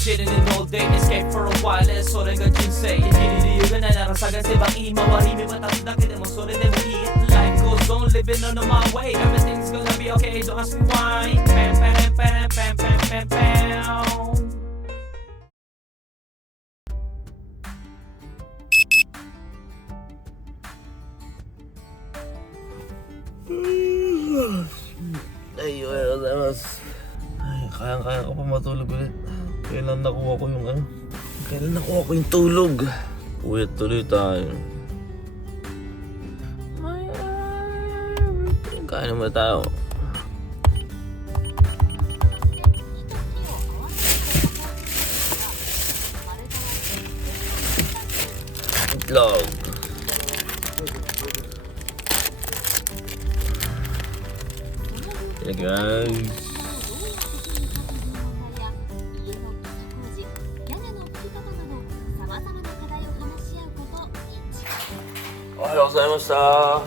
chilling in all day, escape for a while, それが人生生きる理由がないなら探せば今は日々は経つだけでもそれでもいい Life goes on, living on my way, everything's gonna be okay, don't ask me why. Pam pam pam pam pam pam pam. Ay, kaya ko pa matulog ulit. Kailan nakuha ko yung Kailan nakuha ko yung tulog? Uyat tuloy tayo. Kaya naman tayo. Itlog. Yeah, guys. Ohayou gozaimashita.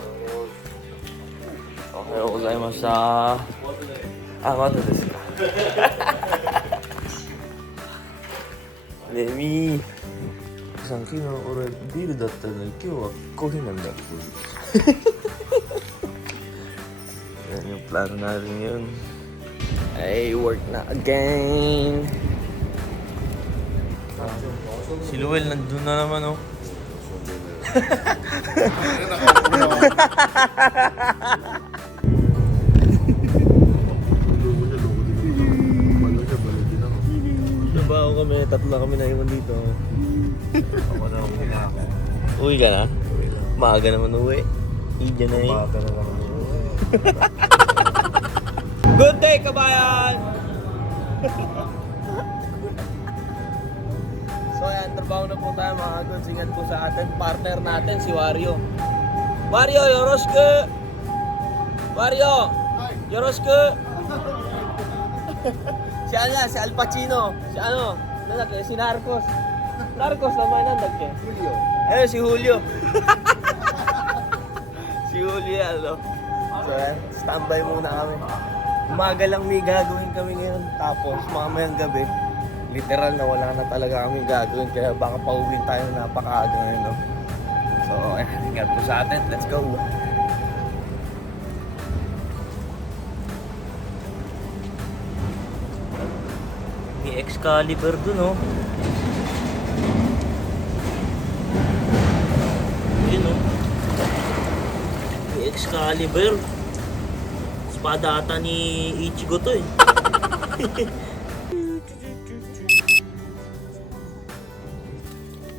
Ohayou gozaimashita. Maだですか。ねみさん、昨日俺ビールだったのに今日はコーヒーなんだ。Yan yung plano natin yun. Ay, work na again. Si Luel nandun na naman, oh. Nabaho kami, tatlo kami na iwan dito. Ako na uwi na ako. Uwi ka na? Maaga naman uwi. Idiyan na eh. Bata na lang uwi. Good day, kabayan! So ayan, trabaho na po tayo mga goods. Ingat po sa atin. Partner natin, si Wario. Wario, yoroshiku! Wario! Yoroshiku! Si ano yan, si Al Pacino. Si ano? Nanake, si Narcos. Narcos naman nanake. Julio. Ayun, si Julio. Si Julio yan, no? So ayan, standby muna kami. Umaga lang may gagawin kami ngayon. Tapos mamayang gabi, literal na wala na talaga kami gagawin. Kaya baka pauwi tayo napakaaga ngayon, no? So ayan, ingat po sa atin. Let's go! May Excalibur dun, oh. Yun, oh. May Excalibur. Espada ata ni Ichigo to, eh.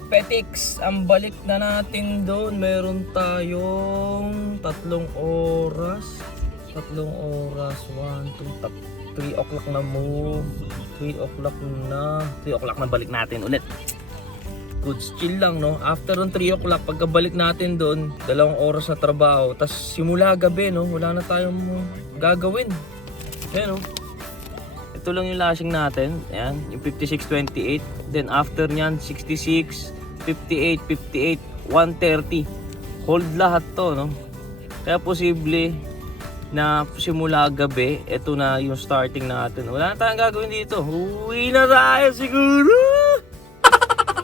Petix, ang balik na natin doon. Meron tayong 3 oras. 3 oras. 1, 2, 3 o'clock na move. 3 o'clock na. 3 o'clock na balik natin ulit. Good, chill lang, no? After ng 3 o'clock, pagkabalik natin doon, 2 oras na trabaho. Tapos simula gabi, no? Wala na tayong gagawin. Ayan, no? Ito lang yung lashing natin. Ayan, yung 56.28. Then after nyan, 66, 58, 58, 130. Hold lahat to, no? Kaya posible na simula gabi, ito na yung starting natin. Wala na tayong gagawin dito. Uwi na tayo siguro!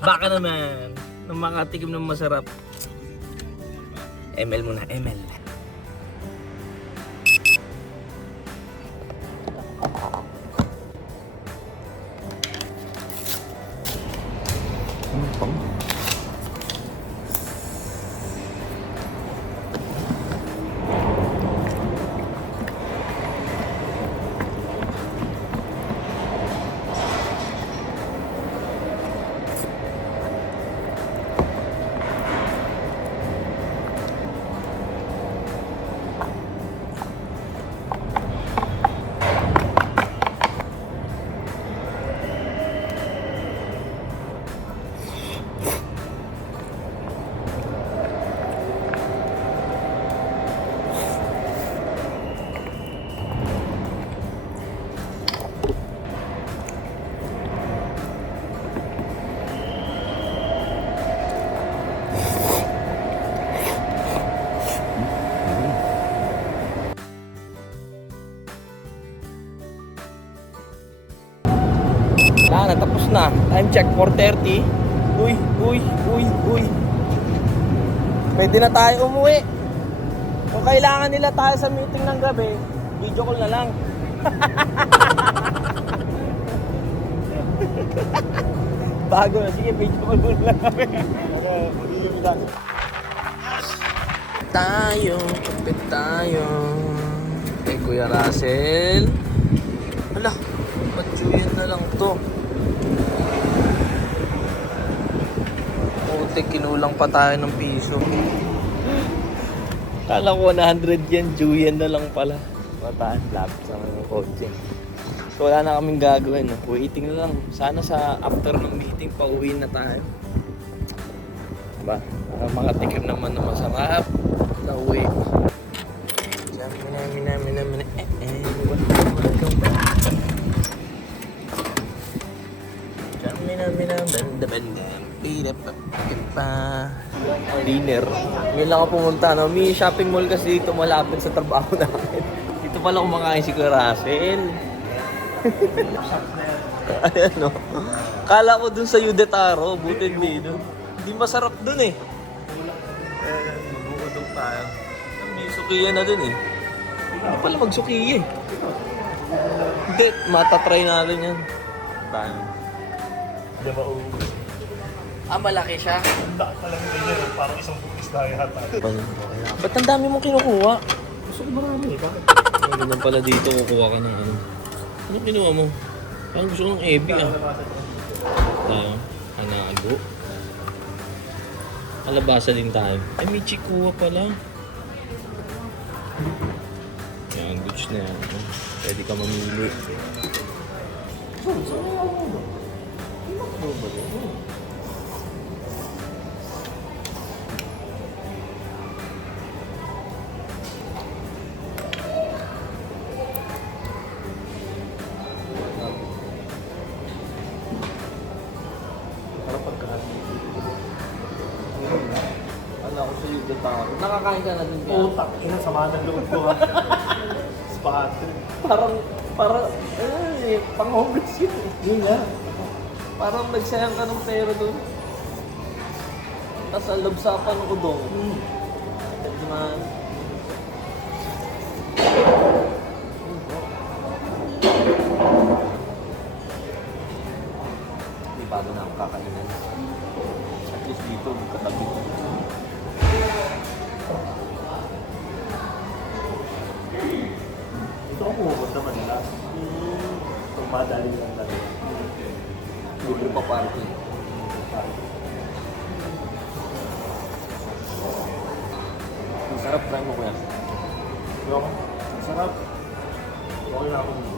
Baka naman, nang makatikim ng masarap. ML muna, ML. Wala na, tapos na. Time check, 4:30. Uy. Pwede na tayo umuwi. Kung kailangan nila tayo sa meeting ng gabi, video call na lang. Bago na, sige, video call muna lang kami. Kapit tayo. Kay Kuya Russell. Hala, patsuyin na lang to. Puti, kinulang pa tayo ng piso. Kala ko 100 yan, Juyen na lang pala. Mataan, lapit sa mga kotse. So wala na kaming gagawin. Waiting na lang. Sana sa after ng meeting, pauwi na tayo. Diba? Para makatikim naman na masarap. Sa uwi. Dinner. Ngayon lang ako pumunta. No? May shopping mall kasi dito malapit sa trabaho namin. Dito pala kumakain si Kuya Russell. Ayan no. Kala ko dun sa Yudetaro, Butin Bino. Hindi masarap dun eh. Bukudong tayo. May sukiya na dun eh. Hindi pala magsukiya eh. Hindi, matatry natin yan. Tayo. Diba o? Malaki siya. Ang daan pa lang ganyan. Parang isang bukis na yata. Ba't ang dami mong kinukuha? Gusto ko marami eh. Bakit? Ganun pala dito, kukuha ka ng ano. Ano kinuha mo? Parang gusto ko ng ebi ah. Tayo, hanago. Kalabasa din tayo. Ay, may chikuha pala. Yan, goods na yan. Pwede ka mamili. Nakakain ka na din kaya? Utak. Ina, sama ng loob ko ha. Spot. Parang, pang-homeless yun. Yun nga. Parang nagsayang ka ng pera doon. Tapos ang labsapan ng udong. Diba? Hindi bago na akong kakainan. At least dito, katabi ko. Ito ako pumunta Manila. Kung madali lang talaga. Libre pa parking. Ang sarap, try mo kuya. Okay. Sarap. Okay na ako dito.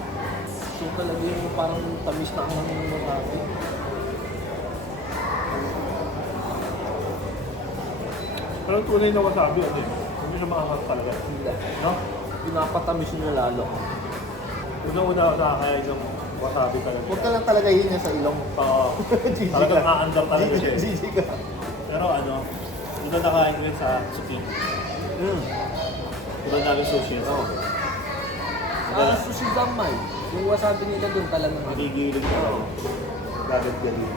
So talaga yung parang tamis na ang hangin mo natin. Pero tunay na wasabi ano eh. Hindi siya makakak talaga. No? Pinapatamis nyo lalo. Una-una ako nakakain ng wasabi talaga. Huwag ka lang talaga yun niya sa ilong. Oo. Talagang aandar talaga siya. Gigi ka. Pero ano, una nakain ko yun sa suki. Una namin sushi. Oo. Sushi gamay. Yung wasabi nila doon talagang Magigilig na ako. Gagad-galing.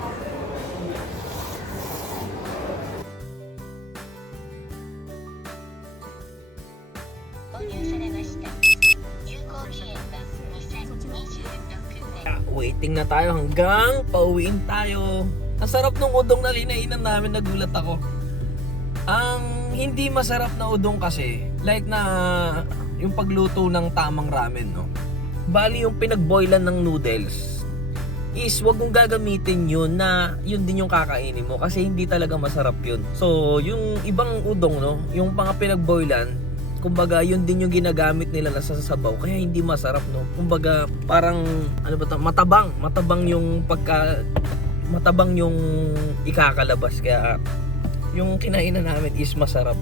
Waiting na tayo hanggang pauwiin tayo. Ang sarap ng udong na kinainan namin, nagulat ako. Ang hindi masarap na udong kasi, like na yung pagluto ng tamang ramen, no? Bali yung pinagboilan ng noodles is wag mong gagamitin yun na yun din yung kakainin mo kasi hindi talaga masarap yun. So yung ibang udong, no, yung mga pinagboilan, kumbaga yun din yung ginagamit nila na sa sabaw kaya hindi masarap, no. Kumbaga parang ano ba ito, matabang yung matabang yung ikakalabas kaya yung kinainan namin is masarap.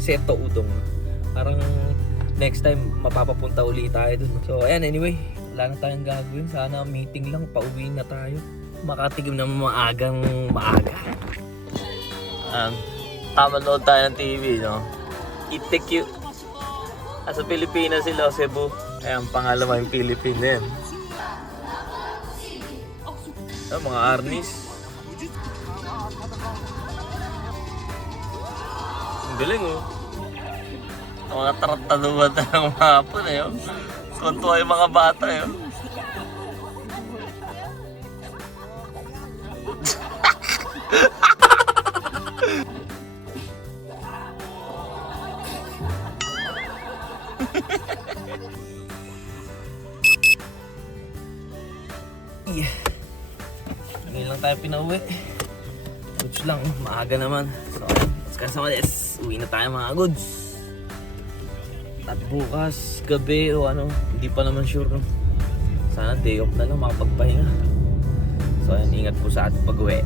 Seto udong. Parang next time mapapapunta uli tayo dun. So ayan, anyway, wala na tayong gagawin. Sana meeting lang, pauwi na tayo. Makatigim na maaga. Tamanood tayo ng TV, no? Itik sa Pilipinas sila, Cebu. Ayan, pangalawa yung Philippine din. Mga arnis. Ang galing oh. Mga tarataduhan na ng mga hapon eh oh. Tuntua yung mga bata eh oh. Yeah. Ngayon lang tayo pinauwi. Goods lang, maaga naman. So, kasama des. Uwi na tayo mga goods. At bukas, gabi o ano, hindi pa naman sure no. Sana day off na lang makapagpahinga. So ayun, ingat po sa ating pag-uwi.